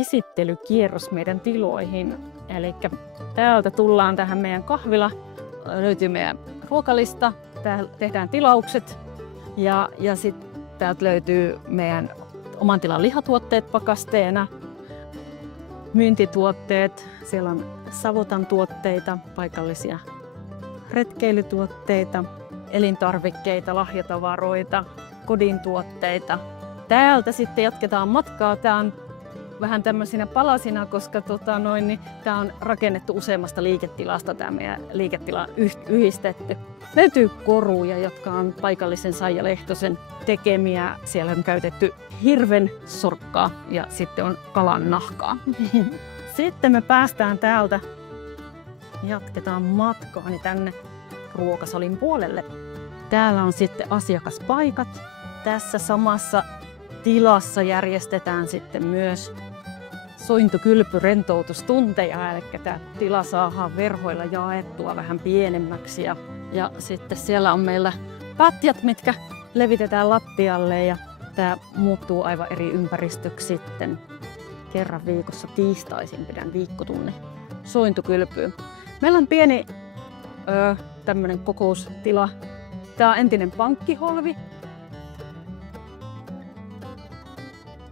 esittelykierros meidän tiloihin. Eli täältä tullaan tähän meidän kahvila, löytyy meidän ruokalista, täällä tehdään tilaukset ja, ja sitten täältä löytyy meidän oman tilan lihatuotteet pakasteena, myyntituotteet, siellä on savotan tuotteita, paikallisia retkeilytuotteita, elintarvikkeita, lahjatavaroita, kodin tuotteita. Täältä sitten jatketaan matkaa. Tämä on vähän tämmöisinä palasina, koska tota noin, niin tämä on rakennettu useammasta liiketilasta, tämä meidän liiketila yhdistetty. Löytyy koruja, jotka on paikallisen Saija Lehtosen tekemiä. Siellä on käytetty hirven sorkkaa ja sitten on kalan nahkaa. Sitten me päästään täältä, jatketaan matkaani tänne ruokasalin puolelle. Täällä on sitten asiakaspaikat. Tässä samassa tilassa järjestetään sitten myös sointukylpyrentoutustunteja, eli tämä tila saadaan verhoilla jaettua vähän pienemmäksi. Ja, ja sitten siellä on meillä patjat, mitkä levitetään lattialle ja tämä muuttuu aivan eri ympäristöksi sitten. Kerran viikossa tiistaisin pidän viikkotunne sointukylpyyn. Meillä on pieni öö, tämmöinen kokoustila. Tämä on entinen pankkiholvi,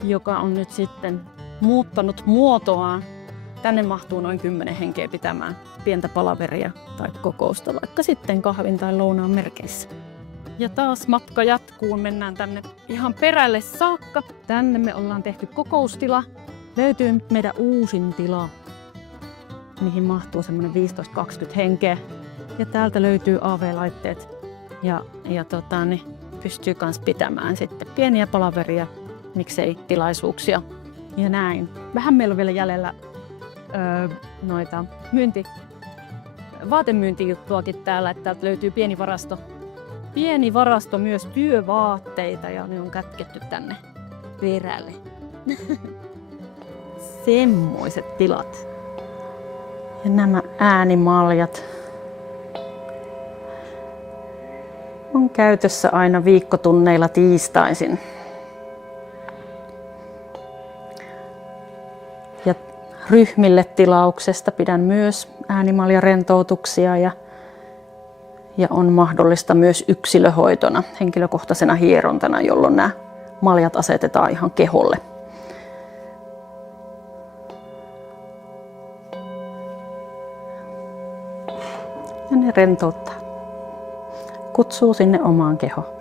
joka on nyt sitten muuttanut muotoaan. Tänne mahtuu noin 10 henkeä pitämään pientä palaveria tai kokousta, vaikka sitten kahvin tai lounaan merkeissä. Ja taas matka jatkuu, mennään tänne ihan perälle saakka. Tänne me ollaan tehty kokoustila. Löytyy nyt meidän uusin tila, mihin mahtuu semmoinen 15-20 henkeä. Ja täältä löytyy AV-laitteet ja, ja tota, niin pystyy myös pitämään sitten pieniä palaveria, miksei tilaisuuksia ja näin. Vähän meillä on vielä jäljellä öö, noita myynti, vaatemyyntijuttuakin täällä, että täältä löytyy pieni varasto. Pieni varasto myös työvaatteita ja ne on kätketty tänne perälle. Semmoiset tilat. Ja nämä äänimaljat on käytössä aina viikkotunneilla tiistaisin. Ja ryhmille tilauksesta pidän myös äänimaljarentoutuksia ja, ja on mahdollista myös yksilöhoitona, henkilökohtaisena hierontana, jolloin nämä maljat asetetaan ihan keholle. Ja ne rentouttaa. Kutsuu sinne omaan kehoon.